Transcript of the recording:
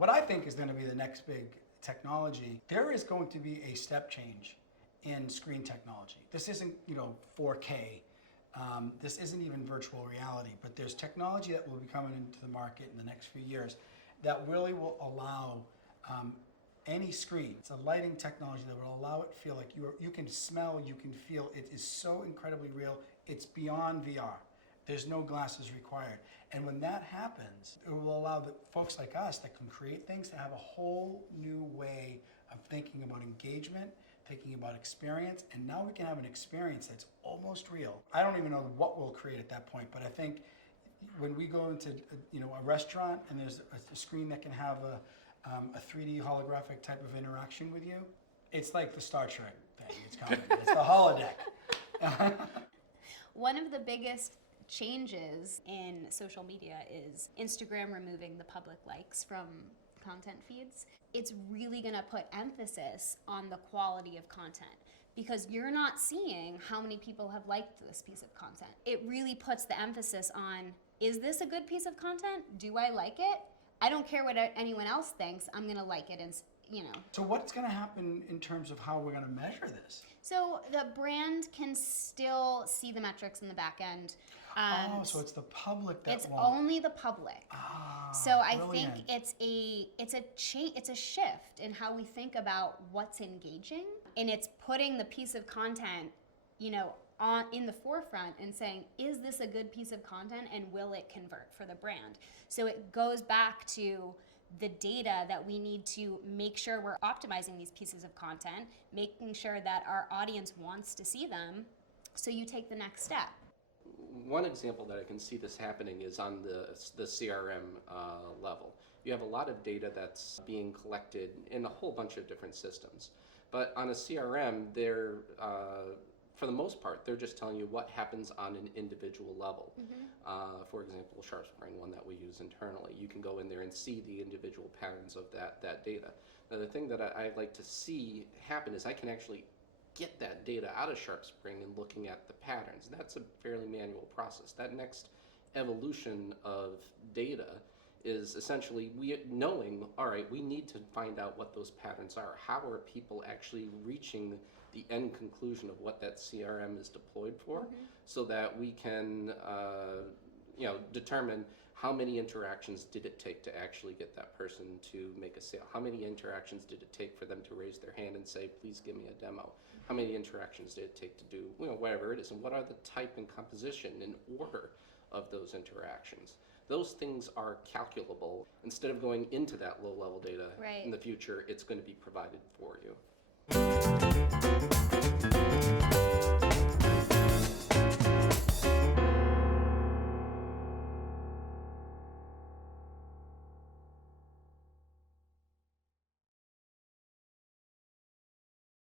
what I think is going to be the next big technology, there is going to be a step change in screen technology. This isn't, 4K. This isn't even virtual reality, but there's technology that will be coming into the market in the next few years that really will allow any screen. It's a lighting technology that will allow it to feel like you can smell, you can feel. It is so incredibly real. It's beyond VR. There's no glasses required. And when that happens, it will allow the folks like us that can create things to have a whole new way of thinking about engagement, thinking about experience, and now we can have an experience that's almost real. I don't even know what we'll create at that point, but I think when we go into a restaurant and there's a screen that can have a 3D holographic type of interaction with you, it's like the Star Trek thing. It's coming. It's the holodeck. One of the biggest changes in social media is Instagram removing the public likes from content feeds. It's really going to put emphasis on the quality of content because you're not seeing how many people have liked this piece of content. It really puts the emphasis on, is this a good piece of content? Do I like it? I don't care what anyone else thinks. I'm going to like it, and So what's going to happen in terms of how we're going to measure this? So the brand can still see the metrics in the back end. So it's the public that it's won't. only the public. So I think it's a shift in how we think about what's engaging, and it's putting the piece of content, on in the forefront and saying, is this a good piece of content and will it convert for the brand? So it goes back to the data that we need to make sure we're optimizing these pieces of content, making sure that our audience wants to see them, so you take the next step. One example that I can see this happening is on the CRM level. You have a lot of data that's being collected in a whole bunch of different systems. But on a CRM, they're, for the most part, they're just telling you what happens on an individual level. Mm-hmm. For example, SharpSpring, one that we use internally. You can go in there and see the individual patterns of that data. Now, the thing that I like to see happen is I can actually get that data out of SharpSpring and looking at the patterns. That's a fairly manual process. That next evolution of data is essentially knowing, all right, we need to find out what those patterns are. How are people actually reaching the end conclusion of what that CRM is deployed for, mm-hmm. so that we can determine how many interactions did it take to actually get that person to make a sale? How many interactions did it take for them to raise their hand and say, please give me a demo? How many interactions did it take to do whatever it is? And what are the type and composition and order of those interactions? Those things are calculable. Instead of going into that low-level data in the future, it's going to be provided for you.